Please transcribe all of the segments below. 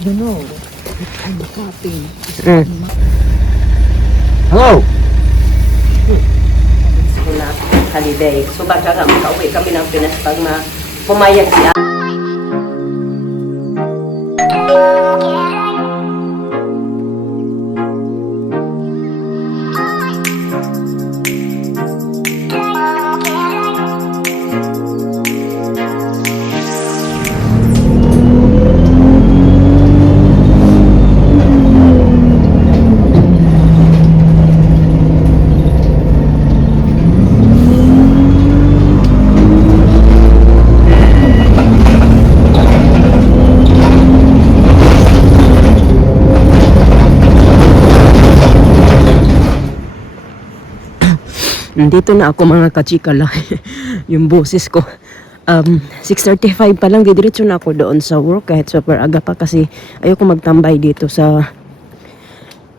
You know, that kind of coffee is Hello! Mula holiday. So baka nga makauwi kami ng Pinas pag pumayag siya. Dito na ako mga kachika lang. Yung boses ko. 6:35 pa lang, didiretso na ako doon sa work kahit super aga pa kasi ayoko magtambay dito sa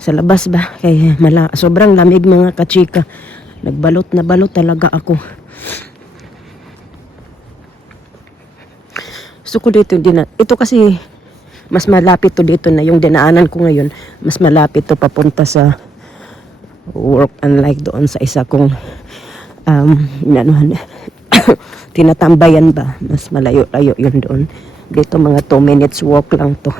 labas ba. Kaya sobrang lamig mga kachika. Nagbalot na balot talaga ako. Gusto ko dito ito kasi mas malapit to dito na yung dinaanan ko ngayon. Mas malapit to papunta sa work, unlike doon sa isa kong tinatambayan ba, mas malayo-layo yun doon. Dito mga 2 minutes walk lang to.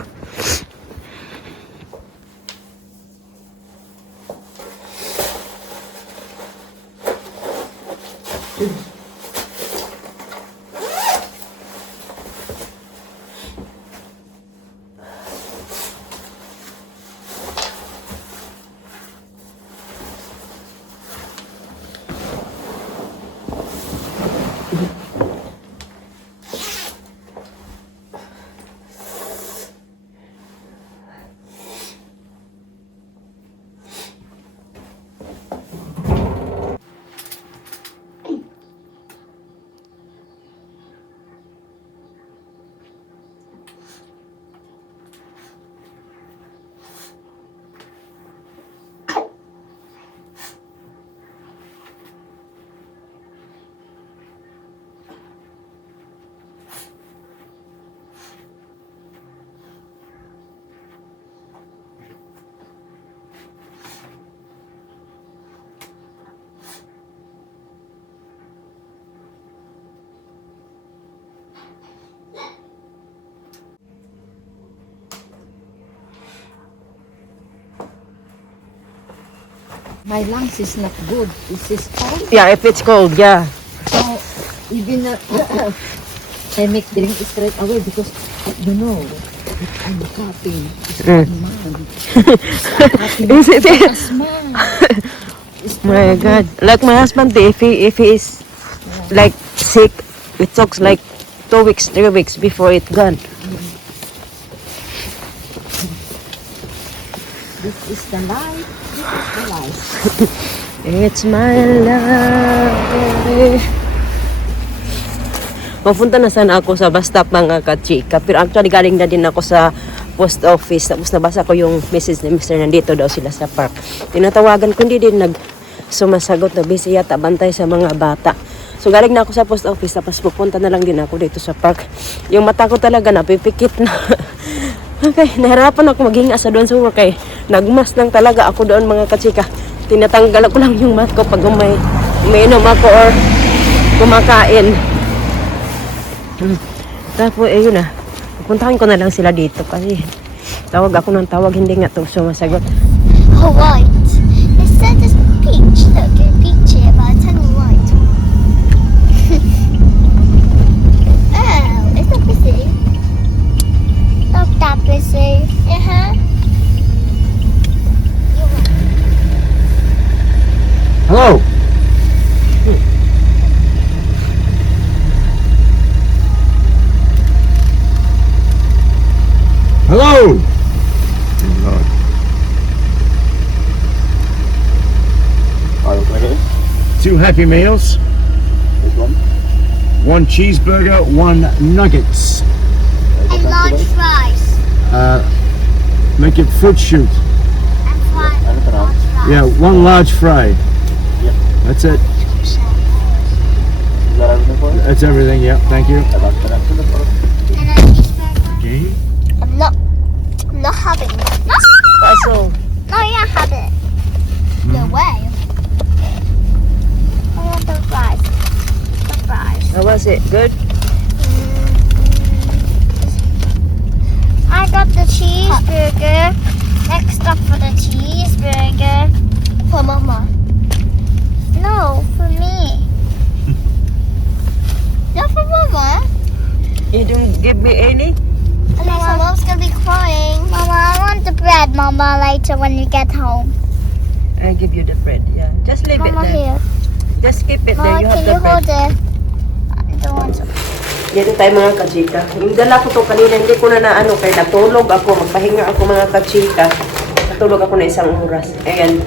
my lungs is not good. Is this cold? Yeah, if it's cold, yeah. So even I make drink straight away because you know that kind of coffee is Is it? asthma. My God. Like my husband, if he is like sick, it talks like 2 weeks, 3 weeks before it gone. This is the life. This is the life. It's my life. Papunta na sana ako sa bus stop mga kachika. Pero actually galing na din ako sa post office. Tapos nabasa ko yung message ni Mr. Nandito daw sila sa park. Tinatawagan ko, hindi din sumasagot na busy yata, bantay sa mga bata. So galing na ako sa post office. Tapos pupunta na lang din ako dito sa park. Yung mata ko talaga napipikit na. Okay, nahirapan ako maghinga sa doon sa work kay nagmas lang talaga ako doon mga kachika. Tinatanggal ko lang yung mask ko pag umiinom ako or kumakain. Tapos yun na, pupuntahan ko na lang sila dito kasi tawag ako ng tawag, hindi nga ito sumasagot. Oh, white. It said it's peach. Look, it's peach here, but it's only white. Oh, it's not busy. Not that busy. Uh-huh. Hello! Hello! Two Happy Meals. Which one? 1 cheeseburger, 1 nuggets. And large fries. Make it fruit shoot. And fries. Anything else? Large fries. Yeah, 1 large fry. Yeah. That's it. Is that everything for you? That's everything, yeah, thank you. I got that after the first. And a cheeseburger. Okay. A lot. Was it good? I got the cheeseburger. Next up for the cheeseburger. For Mama. No, for me. Not for Mama. You didn't give me any? Mama, Mom's gonna be crying. Mama, I want the bread, Mama, later when we get home. I give you the bread, yeah. Just leave Mama, it there. here. Just keep it there. Mama, You have can the you bread. hold it? I don't want to. Dito tayo mga kachika. Yung dala ko to kanina, hindi ko na naano. Kaya natulog ako, magpahinga ako mga kachika. Natulog ako na isang oras. Ayan.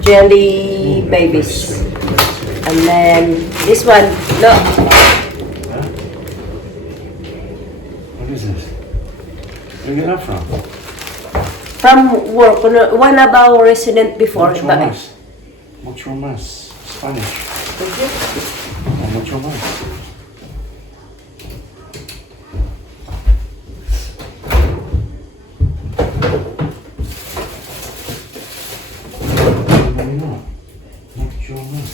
Jelly babies. And then, this one. Look. What is this? Where you get that from? From work. One of our resident before. Mucho más. Mucho más. Spanish. Oh, mucho más. No, mucho más.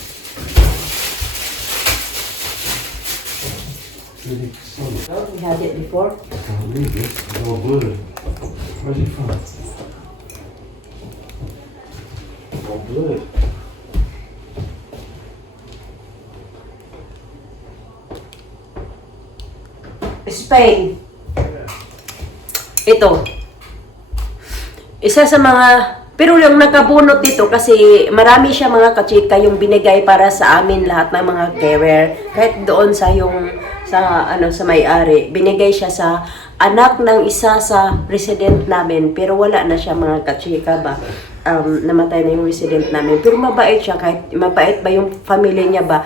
Really solid. Oh, we had it before. I can't read it. It's all blurred. Where's it from? All blurred. Spain. Ito. Isa sa mga, pero yung nakabunot dito kasi marami siya mga kachika yung binigay para sa amin lahat ng mga carer. Kahit doon sa sa may-ari, binigay siya sa anak ng isa sa resident namin, pero wala na siya mga kachika ba. Namatay na yung resident namin. Pero mabait siya, kahit mabait ba yung family niya ba,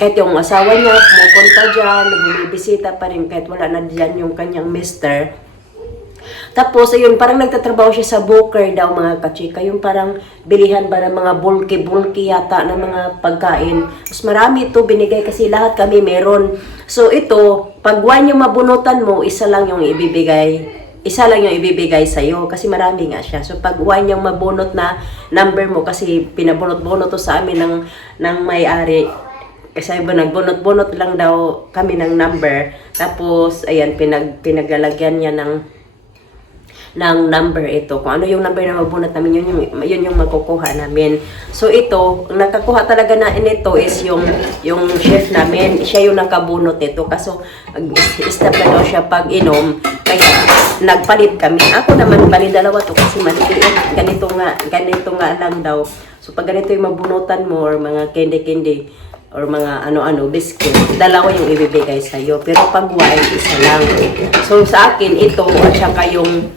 kahit yung asawa niya, pumupunta dyan, bumibisita pa rin, kahit wala na dyan yung kanyang mister. Tapos, ayun, parang nagtatrabaho siya sa Booker daw mga kachika, yung parang bilihan ba ng mga bulky yata ng mga pagkain. Mas marami ito binigay kasi lahat kami meron. So ito, pag one yung mabunutan mo, isa lang yung ibibigay sa'yo kasi marami nga siya. So pag one yung mabunot na number mo, kasi pinabunot-bunot to sa amin ng may-ari, kasi ba nagbunot-bunot lang daw kami ng number. Tapos ayan, pinaglalagyan niya ng number ito. Kung ano yung number na mabunot namin, yun yung makukuha namin. So ito, nakakuha talaga na ito is yung chef namin. Siya yung nakabunot ito. Kaso, stop na daw siya pag inom. Kaya, nagpalit kami. Ako naman, bali dalawa to kasi maliit. Ganito nga lang daw. So pag ganito yung mabunutan mo, or mga candy, or mga ano-ano, biscuit, dalawa yung ibibigay sa'yo. Pero pag wine, isa lang. So sa akin, ito, at saka yung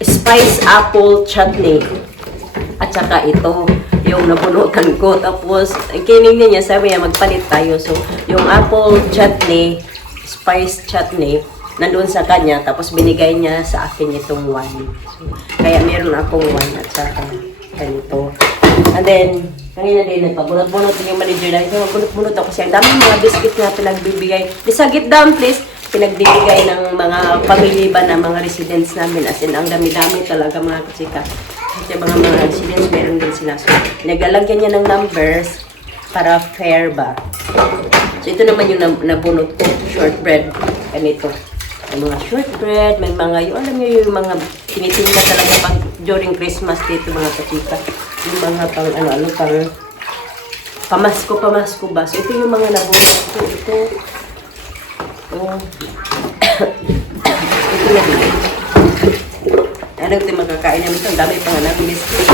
spice apple chutney. At saka ito, yung nabunutan ko. Tapos, kining niya, sabi niya, magpalit tayo. So, yung apple chutney, spice chutney, nandun sa kanya. Tapos, binigay niya sa akin itong wine. So, kaya meron akong wine at saka ganito. And then, kanina din, nagpabunot-bunot yung manager na. Bunot-bunot ako kasi ang daming mga biscuit na pinagbibigay. Lisagit down, please. Pinagbibigay ng mga family ba na mga residents namin. As in, ang dami-dami talaga mga kasika. Kasi mga residents, meron din sila. So, naglalagyan niya ng numbers para fair ba. So, ito naman yung nabunot ko. Shortbread. Ganito. May mga shortbread, may mga, yung alam niyo yung mga tinitinda talaga pag during Christmas dito mga kasika. Yung mga pang pamasko ba. So, ito yung mga nabunot ko. Ito na din. Ano ito makakain namin ito? Ang dami pa nga namin biscuit.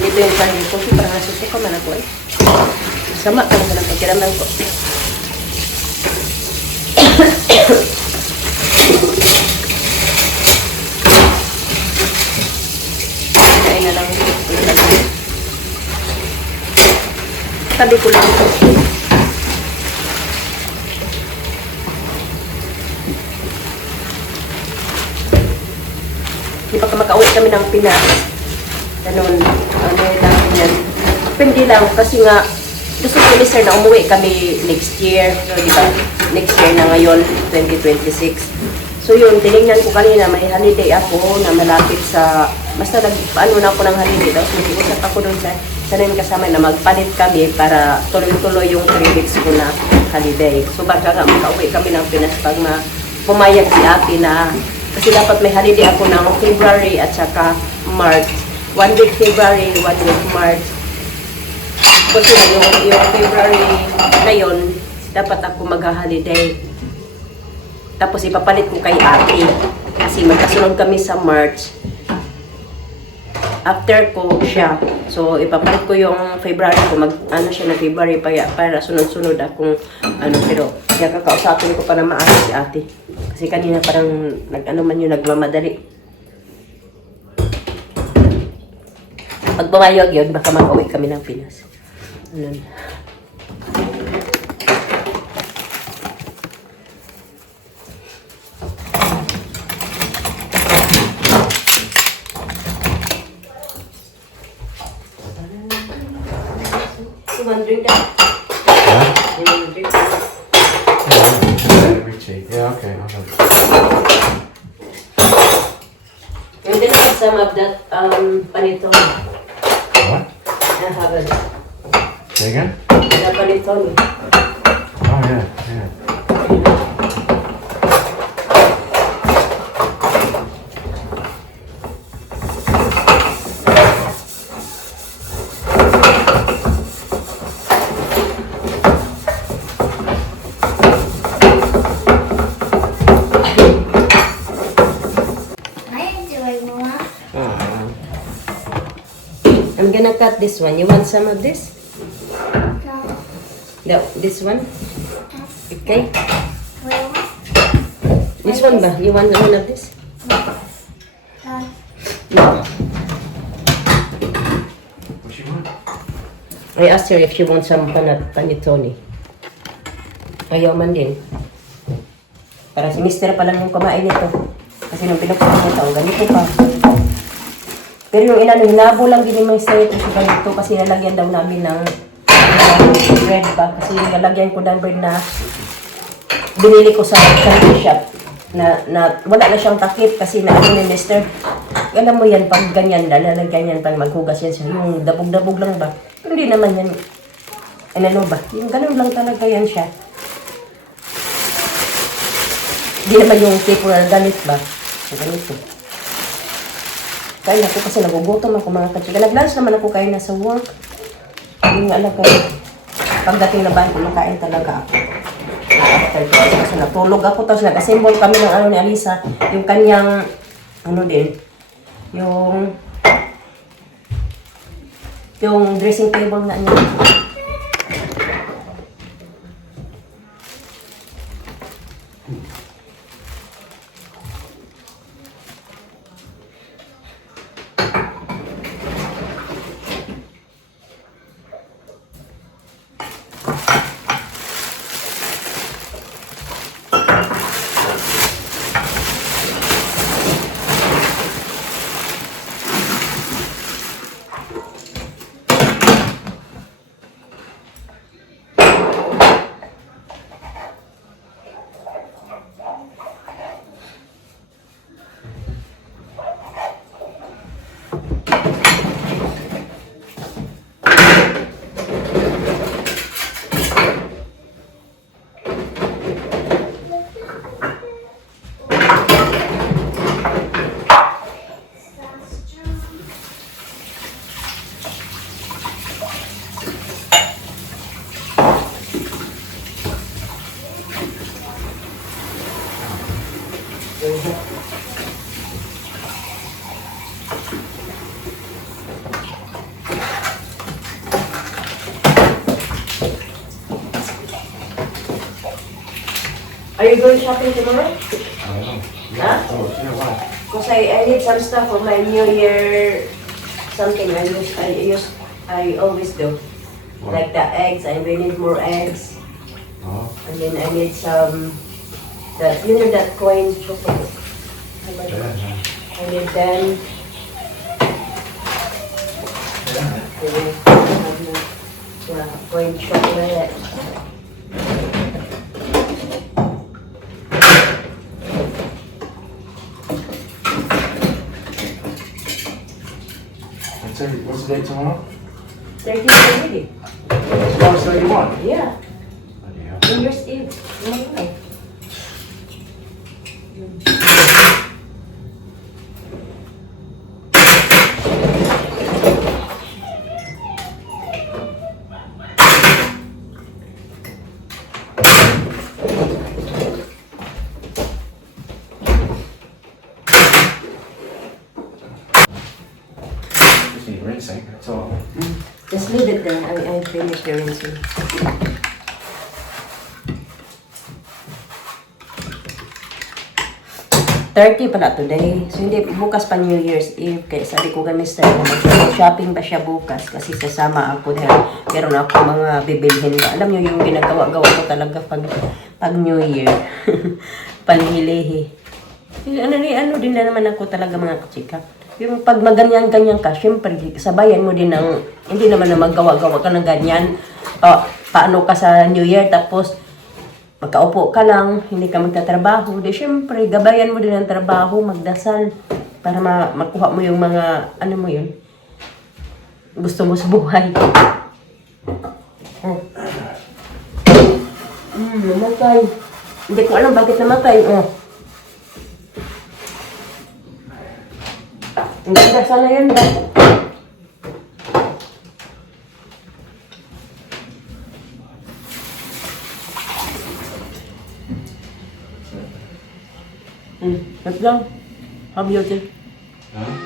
Dito yung sarili ko. Parang nasusuko man ako eh. Sama ka naman ang pagkiramdam ko. Kain na lang. Tabi ko lang ito. Di pa makauwi kami ng Pinas. Ganun, ano namin yan. Hindi lang, kasi nga, gusto ko ni sir na umuwi kami next year. So, di ba, next year na ngayon, 2026. So yun, tinignan ko kanina, may holiday ako na malapit sa basta nag-ano na ako ng holiday. Tapos nag-iusap ako doon sa namin kasama na magpalit kami para tuloy-tuloy yung 3 weeks ko na holiday. So baka nga makauwi kami ng Pinas pag pumayag si ate na kasi dapat may holiday ako ng February at saka March. 1 week February, 1 week March. Kasi yung February na yun, dapat ako mag-holiday. Tapos ipapalit ko kay ate. Kasi magkasunod kami sa March. After ko siya. So ipapalit ko yung February ko. Ano siya na February para sunod-sunod akong ano. Pero kaya kakausapin ko para maayos si ate. Kasi kanina parang nag-ano man yun, nagmamadali. Pag bumayag yun, baka mag-uwi kami ng Pinas. Ano. You want to drink that? You want to drink that? Every tea. Yeah, okay. I'll have it. And then have some of that panitone. What? I have it. Say again? The panitone. Oh, yeah, yeah. I enjoy more. I'm gonna cut this one. You want some of this? No. This one? Okay. Well, This one ba? You want one of this? No. What you want? I asked her if she wants some panitone. Ayaw man din. Para si Mister pa lang yung kumain nito. Kasi nung pinupunan ko ito, ganito pa. Pero yung ilan, hinabo lang din yung Mister ito sa ganito kasi nalagyan daw namin ng bread pa. Kasi nalagyan ko ng bread na binili ko sa candy shop. Na wala na siyang takip kasi na ano ni Mister. Alam mo yan, pag ganyan, lalagyan yan pag maghugas yan siya. Yung dabog-dabog lang ba? Pero hindi naman yan. Ano ba? Yung ganun lang talaga yan siya. Hindi naman yung tipo na gamit ba? Ganito. Kaya ako kasi nagugutom ako mga kachika. Nag-lunch naman ako kaya nasa work. Yung alam ko, pagdating na bahay, kumakain talaga ako. After class, kasi natulog ako. Tapos nag-assemble kami ng ano ni Alisa. Yung kanyang, ano din, yung dressing table na niya. Are you going shopping tomorrow? I don't know. Huh? Oh, yeah, why? Because I need some stuff for my New Year something I always do. What? Like the eggs, I will need more eggs. Oh, And then I need some that coin chocolate. yeah. I need them. Yeah, coin chocolate. What's the date tomorrow? 30 already. Tomorrow's 31. Yeah. Bloody hell. New Year's Eve. Okay. Just need rinsing, that's all. Just leave it there. I finished the rinsing. $30 pala today. So, hindi, bukas pa New Year's Eve. Kaya sabi ko kay Mr. Shopping ba siya bukas? Kasi sasama ako dahil meron ako mga bibilhin ba. Alam nyo yung ginagawa-gawa ko talaga pag New Year. Panihilihi. Ano din na naman ako talaga mga kachika. Yung pag maganyan-ganyan ka, syempre, sabayan mo din ng, hindi naman na maggawa-gawa ka ng ganyan. Paano ka sa New Year, tapos magkaupo ka lang, hindi ka magtatrabaho. Di syempre, gabayan mo din ang trabaho, magdasal, para makuha mo yung mga, ano mo yun, gusto mo sa buhay. Namatay. Hindi ko alam bakit namatay. Hindi ka sana yan ba? Wait lang. How beautiful. Huh?